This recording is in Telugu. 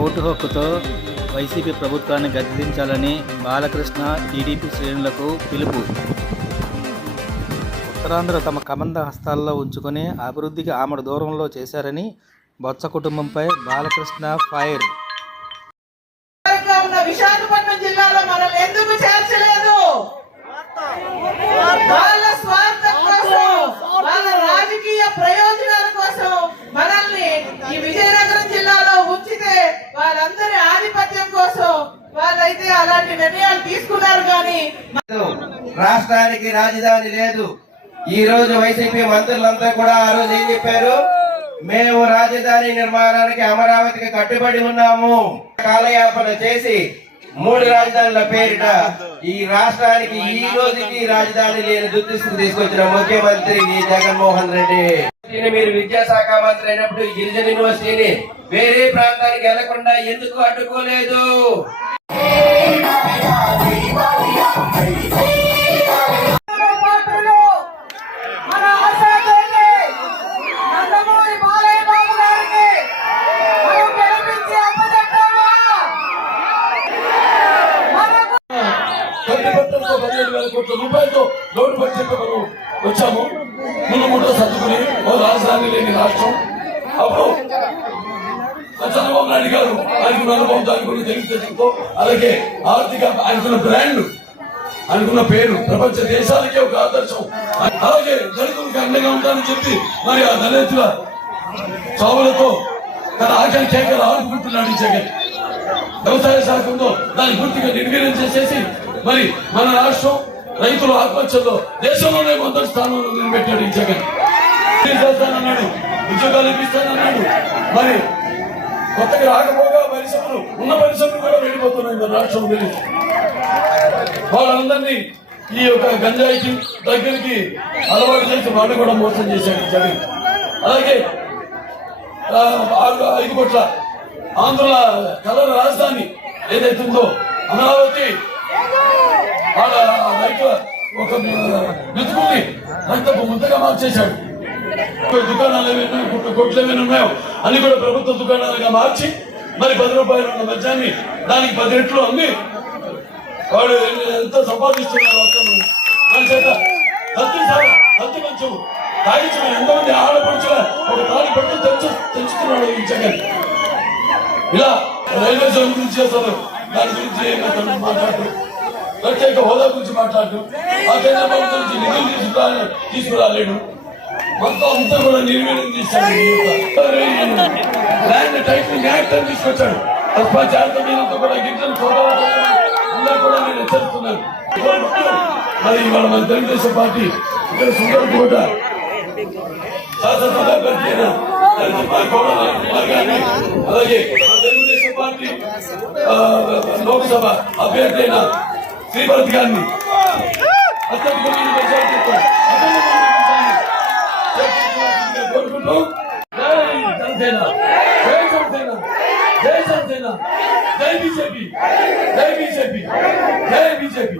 ఓటు హక్కుతో వైసీపీ ప్రభుత్వాన్ని గద్దెదించాలని బాలకృష్ణ టీడీపీ శ్రేణులకు పిలుపు. ఉత్తరాంధ్ర తమ కబంధ హస్తాల్లో ఉంచుకొని అభివృద్ధికి ఆమడ దూరంలో చేశారని బొత్స కుటుంబంపై బాలకృష్ణ ఫైర్. విశాఖపట్నం జిల్లాలో మనల్ని ఎందుకు చేర్చలేదు? వాళ్ళ స్వార్థం కోసం, వాళ్ళ రాజకీయ ప్రయోజనాల కోసం మనల్ని ఈ విజయనగరం జిల్లాలో ఉంచితే వాళ్ళందరి ఆధిపత్యం కోసం వాళ్ళైతే అలాంటి నిర్ణయాలు తీసుకున్నారు. కానీ రాష్ట్రానికి రాజధాని లేదు. ఈ రోజు వైసీపీ మంత్రులంతా కూడా ఆ రోజు ఏం చెప్పారు? మేము రాజధాని నిర్మాణానికి అమరావతికి కట్టుబడి ఉన్నాము. కాలయాపన చేసి 3 రాజధానుల పేరిట ఈ రాష్ట్రానికి ఈ రోజుకి రాజధాని లేని దుస్థితికి తీసుకొచ్చిన ముఖ్యమంత్రి జగన్మోహన్ రెడ్డి. మీరు విద్యాశాఖ మంత్రి అయినప్పుడు గిరిజన యూనివర్సిటీని వేరే ప్రాంతానికి వెళ్లకుండా ఎందుకు అడ్డుకోలేదు? రూపాయలతో లోటు బడ్జెట్ మనం వచ్చాము. ముందు సర్దుకుని రాజధాని లేని రాష్ట్రం. అప్పుడు చంద్రబాబు నాయుడు గారు ఆయనకున్న అనుభవం, దానికి తెలివితేటలతో, అలాగే ఆర్థిక ఆయనకున్న బ్రాండ్, అనుకున్న పేరు ప్రపంచ దేశాలకే ఒక ఆదర్శం. అలాగే దళితులకు అండగా ఉంటానని చెప్పి మరి ఆ దళితుల చావులతో తన ఆకలి కేకలు ఆడుకుంటున్నాడు జగన్. వ్యవసాయ శాఖ ఉందో దాన్ని పూర్తిగా నిర్వీర్యం చేసేసి మరి మన రాష్ట్రం రైతుల ఆత్మహత్యల్లో దేశంలోనే మొదటి స్థానంలో నిలబెట్టాడు ఈ జగన్. చేస్తానన్నాడు, ఉద్యోగాలు ఇప్పిస్తానన్నాడు. మరి కొత్తగా రాకపోగా పరిశ్రమలు ఉన్న పరిశ్రమలు కూడా వెళ్ళిపోతున్నాయి మన రాష్ట్రం గురించి. వాళ్ళందరినీ ఈ యొక్క గంజాయికి దగ్గరికి అలవాటు చేసి వాళ్ళు కూడా మోసం చేశాడు జగన్. అలాగే 5 కోట్ల ఆంధ్రుల కళల రాజధాని ఏదైతుందో అమరావతి వాళ్ళ రైతుల ఒక మెతుకుని రక్తపు ముద్దగా మార్చేశాడు. దుకాణాలు ఏమైనా కొట్లు ఏమైనా ఉన్నాయో అన్ని కూడా ప్రభుత్వ దుకాణాలుగా మార్చి మరి 10 రూపాయలు ఉన్న మద్యాన్ని దానికి 10 రెట్లు అమ్మి వాడు ఎంత సంపాదిస్తున్నారు. మన చేత హత్తి మంచం తాగించిన ఎంతమంది ఆడపడుచుల ఒక తాళి పట్టు తెంచుతున్నాడు ఈ జగన్. ఇలా రైల్వే జోన్ గురించి చేస్తారు, దాని గురించి మాట్లాడు, ప్రత్యేక హోదా గురించి మాట్లాడు, ఆ కేంద్ర ప్రభుత్వం నుంచి నిధులు తీసుకురాలేడు. మొత్తం అంతా కూడా నిర్వీర్యం చేశాడు. ల్యాండ్ టైటిలింగ్ యాక్ట్ అని తీసుకొచ్చాడు. తస్మాత్ కూడా గిరిజన అందరూ కూడా నేను హెచ్చరిస్తున్నాను. మరి ఇవాళ మన తెలుగుదేశం పార్టీ ఇక్కడ సుందరకోట శాసనసభ అభ్యర్థి అయిన అలాగే తెలుగుదేశం పార్టీ లోక్సభ అభ్యర్థి అయిన శ్రీభరత్ గారిని కోరుకుంటూ జై జనసేన, జై జనసేన, జై జనసేన, జై బీజేపీ, జై బీజేపీ, జై బీజేపీ.